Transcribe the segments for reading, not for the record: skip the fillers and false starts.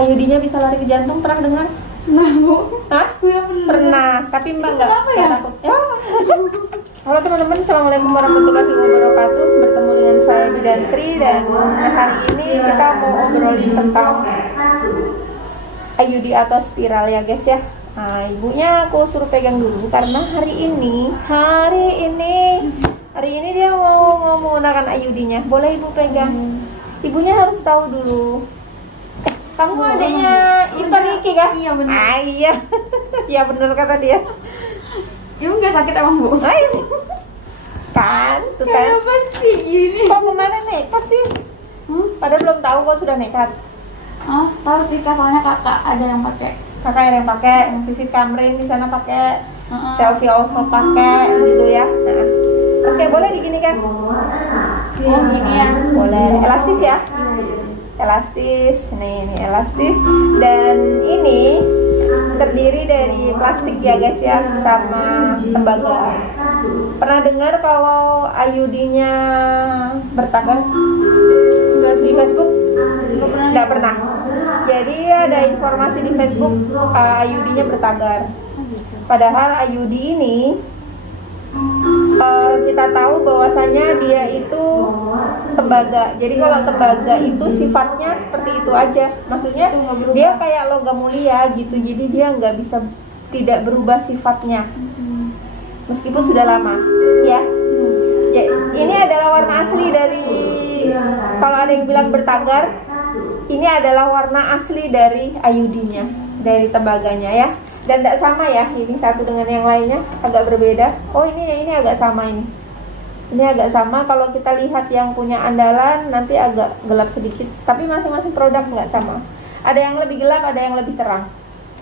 IUD-nya bisa lari ke jantung, pernah dengar? Nah bu, Hah? ya Pernah, tapi mbak nggak ya? takut ya. Halo teman-teman, assalamualaikum warahmatullahi wabarakatuh. Bertemu dengan saya Bidantri, dan hari ini kita mau obrolin tentang IUD atau spiral ya guys ya. Nah, ibunya aku suruh pegang dulu karena hari ini dia mau menggunakan IUD-nya. Boleh ibu pegang? Ibunya harus tahu dulu. Kamu adanya Ipar Iki kah? Iya benar. Ah, iya. Iya benar kata dia. Ya nggak sakit emang bu? Ayo. Kan, tuh kan. Kenapa sih gini? Kok kemarin nekat sih? Padahal belum tahu kok sudah nekat. Oh, tahu sih soalnya kakak ada yang pakai. Kakak yang pakai, Vivid Kamrin di sana pakai, Selfie also pakai gitu ya. Nah, oke, boleh diginikan? Oh gini ya? Boleh. Elastis ya? Elastis. Nih elastis, dan ini terdiri dari plastik ya guys ya, sama tembaga. Pernah dengar kalau IUD-nya bertagar? Enggak Di sih Facebook? Nggak pernah. Nggak pernah. Jadi ada informasi di Facebook IUD-nya bertagar. Padahal IUD ini kita tahu bahwasanya dia itu tembaga. Jadi kalau tembaga itu sifatnya seperti itu aja. Maksudnya Itu nggak berubah. dia kayak logam mulia gitu. Jadi dia nggak bisa tidak berubah sifatnya meskipun sudah lama. Ya. Ya, ini adalah warna asli dari, kalau ada yang bilang bertagar, ini adalah warna asli dari IUD-nya, dari tembaganya ya. Dan tidak sama ya, ini satu dengan yang lainnya, agak berbeda. Oh ini agak sama ini. Ini agak sama. Kalau kita lihat yang punya andalan nanti agak gelap sedikit, tapi masing-masing produk nggak sama. Ada yang lebih gelap, ada yang lebih terang.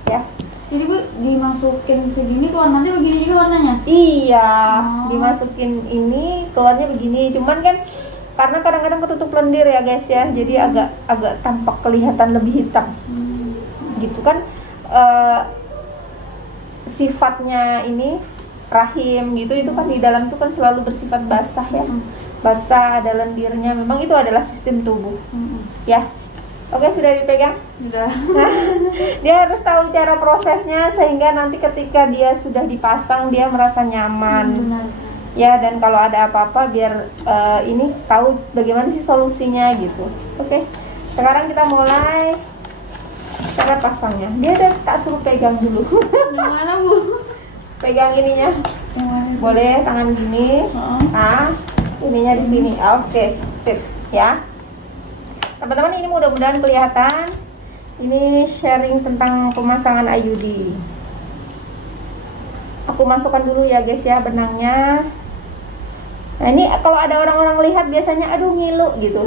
Ya. Jadi bu dimasukin segini keluar nanti begini juga warnanya? Iya, Oh. dimasukin ini keluarnya begini. Cuman kan karena kadang-kadang ketutup lendir ya guys ya, jadi agak tampak kelihatan lebih hitam. Gitu kan. Sifatnya ini rahim gitu, itu kan di dalam itu kan selalu bersifat basah ya. Basah, ada lendirnya. Memang itu adalah sistem tubuh. Ya. Oke, sudah dipegang? Udah. Dia harus tahu cara prosesnya sehingga nanti ketika dia sudah dipasang dia merasa nyaman. Benar. Ya, dan kalau ada apa-apa biar ini tahu bagaimana sih solusinya gitu. Oke. Sekarang kita mulai cara pasangnya. Dia udah tak suruh pegang dulu. Yang mana bu? Pegang ininya. Yang mana? Boleh tangan gini. Nah, ininya di sini. Oke, sip ya. Teman-teman, ini mudah-mudahan kelihatan. Ini sharing tentang pemasangan IUD. Aku masukkan dulu ya guys ya benangnya. Nah ini kalau ada orang-orang lihat biasanya aduh ngilu gitu.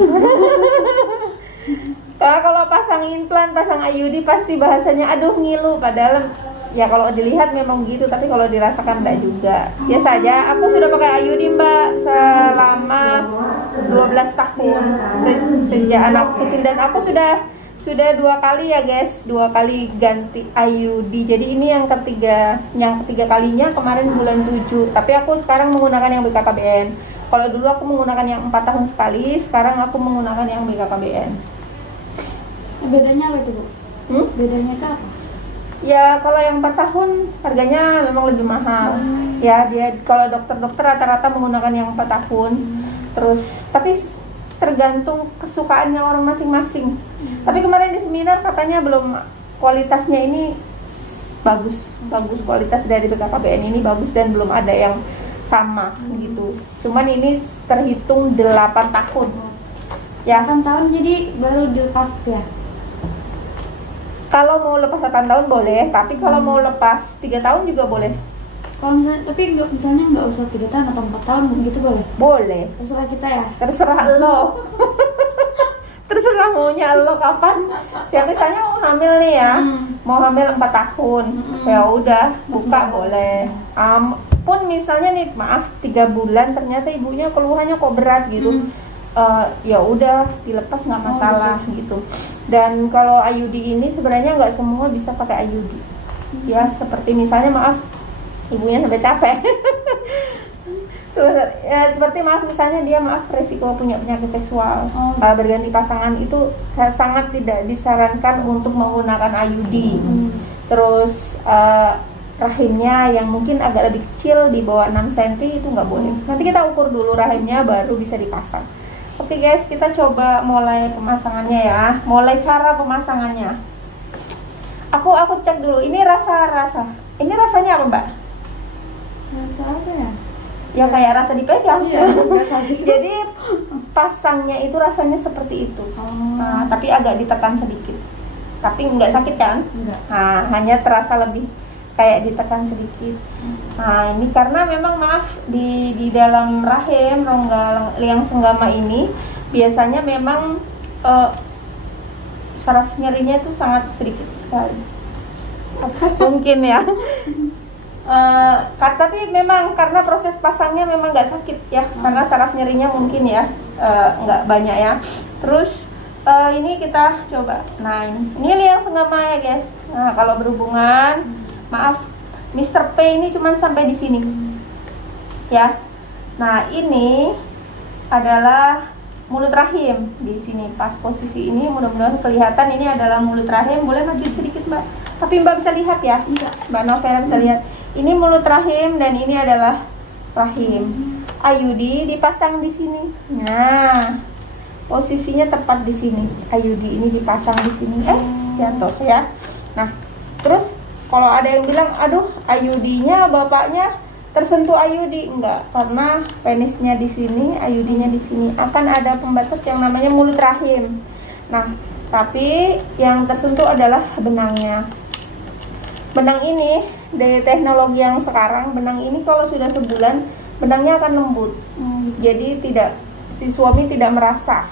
Kalau pasang implan, pasang IUD pasti bahasanya aduh ngilu. Padahal ya kalau dilihat memang gitu, tapi kalau dirasakan enggak juga. Biasa aja. Aku sudah pakai IUD mbak selama 12 tahun sejak anak kecil, dan aku sudah 2 kali ya guys, 2 kali ganti IUD. Jadi ini yang ketiga kalinya kemarin bulan 7. Tapi aku sekarang menggunakan yang BKKBN. Kalau dulu aku menggunakan yang 4 tahun sekali, sekarang aku menggunakan yang BKKBN. Bedanya apa itu bu? Bedanya itu apa? Ya kalau yang 4 tahun harganya memang lebih mahal. Ya dia kalau dokter-dokter rata-rata menggunakan yang 4 tahun. Terus tapi tergantung kesukaannya orang masing-masing. Tapi kemarin di seminar katanya belum, kualitasnya ini bagus kualitas dari BKKBN ini bagus, dan belum ada yang sama gitu. Cuman ini terhitung 8 tahun. Ya. 8 tahun jadi baru dilepas ya? Kalau mau lepas 8 tahun boleh, tapi kalau mau lepas 3 tahun juga boleh. Kalau misalnya, tapi misalnya nggak usah 3 tahun atau 4 tahun gitu boleh? Boleh. Terserah kita ya? Terserah lo. Terserah maunya lo kapan. Siapa misalnya mau hamil nih ya, mau hamil 4 tahun, ya udah buka boleh. Pun misalnya nih maaf 3 bulan ternyata ibunya keluhannya kok berat gitu, ya udah dilepas nggak masalah gitu. Dan kalau IUD ini sebenarnya nggak semua bisa pakai IUD. Ya seperti misalnya maaf ibunya sampai capek. Seperti maaf misalnya dia resiko punya penyakit seksual, berganti pasangan itu sangat tidak disarankan untuk menggunakan IUD. Terus rahimnya yang mungkin agak lebih kecil di bawah 6 cm itu nggak boleh. Nanti kita ukur dulu rahimnya baru bisa dipasang. Oke guys, kita coba mulai pemasangannya ya. Mulai cara pemasangannya. Aku cek dulu. Ini rasa. Ini rasanya apa, Mbak? Rasa apa ya? Ya kayak rasa dipegang. Iya, Jadi pasangnya itu rasanya seperti itu. Nah, tapi agak ditekan sedikit. Tapi nggak sakit kan? Enggak. Nah, hanya terasa lebih kayak ditekan sedikit. Nah, ini karena memang maaf di dalam rahim rongga liang senggama ini biasanya memang saraf nyerinya itu sangat sedikit sekali. Mungkin ya. Tapi memang karena proses pasangnya memang nggak sakit ya, karena saraf nyerinya mungkin ya nggak banyak ya. Terus ini kita coba. Nah, ini liang senggama ya guys. Nah, kalau berhubungan, maaf, Mr. P ini cuma sampai di sini ya. Nah, ini adalah mulut rahim di sini. Pas posisi ini mudah-mudahan kelihatan ini adalah mulut rahim. Boleh maju sedikit, Mbak? Tapi Mbak bisa lihat ya? Mbak Novera bisa lihat. Ini mulut rahim dan ini adalah rahim. IUD dipasang di sini. Nah, posisinya tepat di sini. IUD ini dipasang di sini. Jatuh ya. Nah, terus kalau ada yang bilang, aduh IUD-nya bapaknya tersentuh IUD, enggak, karena penisnya di sini, IUD-nya di sini. Akan ada pembatas yang namanya mulut rahim. Nah, tapi yang tersentuh adalah benangnya. Benang ini dari teknologi yang sekarang, benang ini kalau sudah sebulan benangnya akan lembut. Jadi si suami tidak merasa.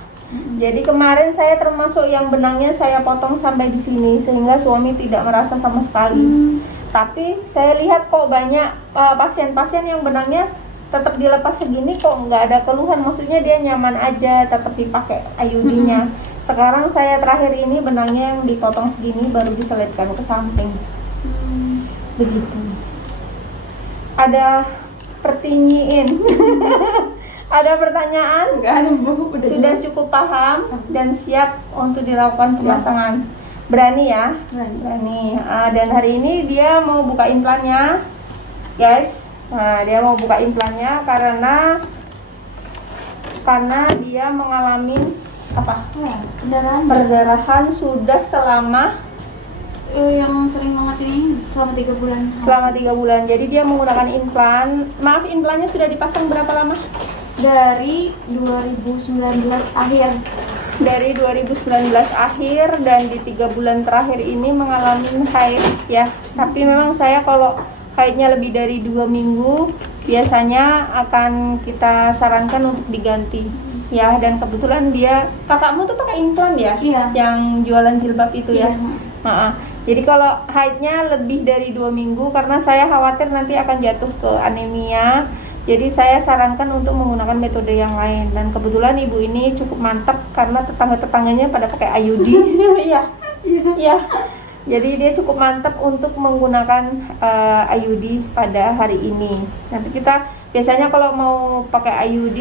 Jadi kemarin saya termasuk yang benangnya saya potong sampai di sini sehingga suami tidak merasa sama sekali. Tapi saya lihat kok banyak pasien-pasien yang benangnya tetap dilepas segini kok nggak ada keluhan. Maksudnya dia nyaman aja, tetap dipakai IUD-nya. Sekarang saya terakhir ini benangnya yang dipotong segini baru diselipkan ke samping. Begitu. Ada pertinyiin. Ada pertanyaan? Enggak ada, Bu. Sudah cukup paham dan siap untuk dilakukan pemasangan. Berani ya? Berani. Dan hari ini dia mau buka implannya, guys. Nah, dia mau buka implannya karena dia mengalami apa? Perdarahan sudah selama yang sering banget ini selama 3 bulan. Selama 3 bulan. Jadi dia menggunakan implan. Maaf, implannya sudah dipasang berapa lama? Dari 2019 akhir. Dari 2019 akhir dan di 3 bulan terakhir ini mengalami haid ya. Tapi memang saya kalau haidnya lebih dari 2 minggu biasanya akan kita sarankan untuk diganti ya. Dan kebetulan kakakmu tuh pakai implan ya? Iya. Yang jualan jilbab itu ya? Iya. Jadi kalau haidnya lebih dari 2 minggu, karena saya khawatir nanti akan jatuh ke anemia, jadi saya sarankan untuk menggunakan metode yang lain. Dan kebetulan ibu ini cukup mantap karena tetangga-tetangganya pada pakai IUD. Iya. Jadi dia cukup mantap untuk menggunakan IUD pada hari ini. Nanti kita biasanya kalau mau pakai IUD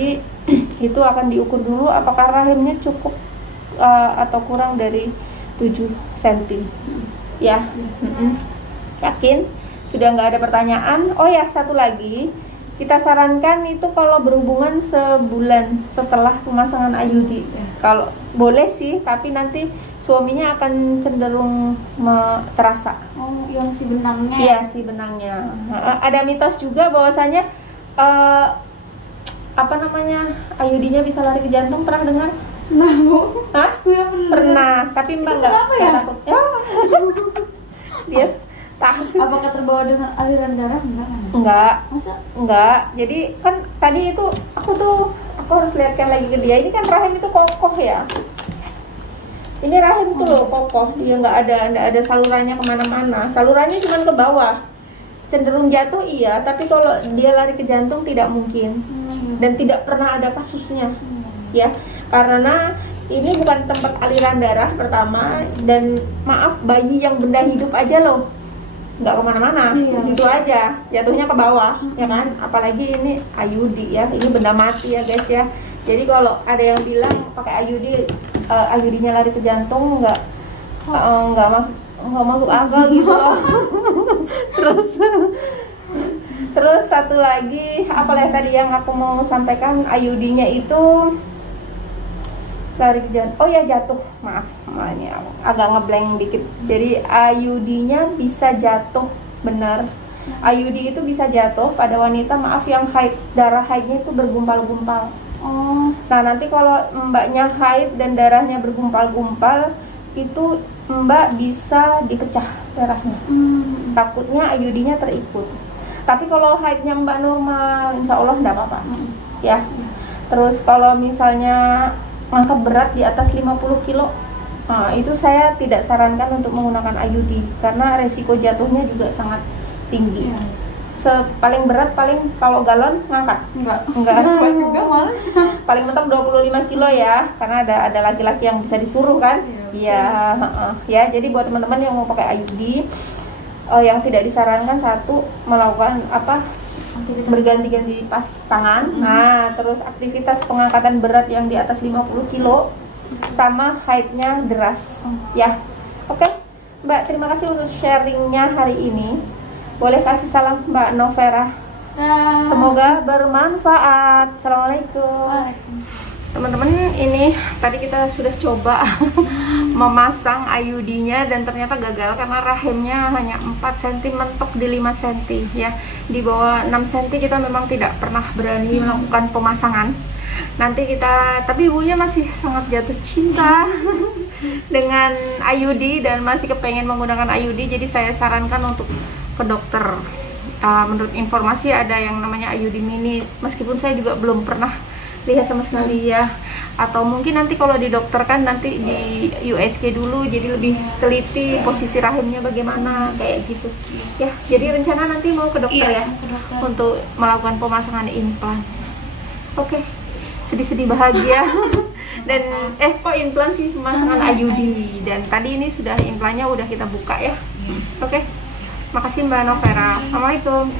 itu akan diukur dulu apakah rahimnya cukup atau kurang dari 7 cm. Ya. Yakin? Sudah nggak ada pertanyaan? Oh ya, satu lagi. Kita sarankan itu kalau berhubungan sebulan setelah pemasangan IUD. Kalau boleh sih, tapi nanti suaminya akan cenderung terasa. Oh, yang si benangnya? Iya, si benangnya. Ada mitos juga bahwasanya IUD-nya bisa lari ke jantung. Pernah dengar? Nah, Bu. Hah? Ya, Pernah, tapi Mbak nggak takut. Ya. Dia takut. Apakah terbawa dengan aliran darah? Enggak. Masa? Enggak. Jadi kan tadi itu aku harus lihatkan lagi ke dia. Ini kan rahim itu kokoh ya. Ini rahim tuh loh kokoh. Dia nggak ada salurannya kemana-mana. Salurannya cuma ke bawah. Cenderung jatuh iya, tapi kalau dia lari ke jantung tidak mungkin. Dan tidak pernah ada kasusnya. Ya, karena ini bukan tempat aliran darah pertama, dan maaf, bayi yang benda hidup aja loh nggak kemana-mana, Iya. di situ aja, jatuhnya ke bawah, ya kan? Apalagi ini IUD ya, ini benda mati ya guys ya. Jadi kalau ada yang bilang pakai IUD, IUD-nya lari ke jantung, nggak masuk akal gitu loh. Terus satu lagi, apalagi tadi yang aku mau sampaikan, IUD-nya itu lari ke jantung. Oh ya, jatuh, maaf, ini agak ngeblank dikit. Jadi IUD-nya bisa jatuh, benar. IUD itu bisa jatuh pada wanita, maaf, yang haid, darah haidnya itu bergumpal-gumpal. Oh. Nah, nanti kalau mbaknya haid dan darahnya bergumpal-gumpal, itu mbak bisa dipecah darahnya. Takutnya IUD-nya terikut. Tapi kalau haidnya mbak normal, insya Allah enggak apa-apa. Ya. Terus kalau misalnya angkat berat di atas 50 kilo, nah, itu saya tidak sarankan untuk menggunakan IUD karena resiko jatuhnya juga sangat tinggi. Paling berat kalau galon ngangkat enggak juga males. Paling mentok 25 kilo ya, karena ada laki-laki yang bisa disuruh kan. Iya, ya. Jadi buat teman-teman yang mau pakai IUD, yang tidak disarankan, satu, melakukan berganti-ganti pasangan. Nah, terus aktivitas pengangkatan berat yang di atas 50 kilo, sama haidnya deras. Ya, oke. Mbak, terima kasih untuk sharingnya hari ini. Boleh kasih salam Mbak Novera. Semoga bermanfaat. Assalamualaikum. Teman-teman, ini tadi kita sudah coba memasang IUD-nya dan ternyata gagal karena rahimnya hanya 4 cm, mentok di 5 cm ya. Di bawah 6 cm kita memang tidak pernah berani melakukan pemasangan. Nanti tapi ibunya masih sangat jatuh cinta dengan IUD dan masih kepengen menggunakan IUD, jadi saya sarankan untuk ke dokter. Menurut informasi ada yang namanya IUD mini, meskipun saya juga belum pernah lihat sama sekali ya. Atau mungkin nanti kalau di dokter kan nanti di USG dulu, jadi lebih teliti posisi rahimnya bagaimana, kayak gitu ya. Jadi rencana nanti mau ke dokter ya, ke dokter. untuk melakukan pemasangan implan. Oke, sedih-sedih bahagia. Dan kok implan sih, pemasangan IUD. Dan tadi ini sudah implannya udah kita buka ya. Oke, makasih Mbak Novera. Assalamualaikum.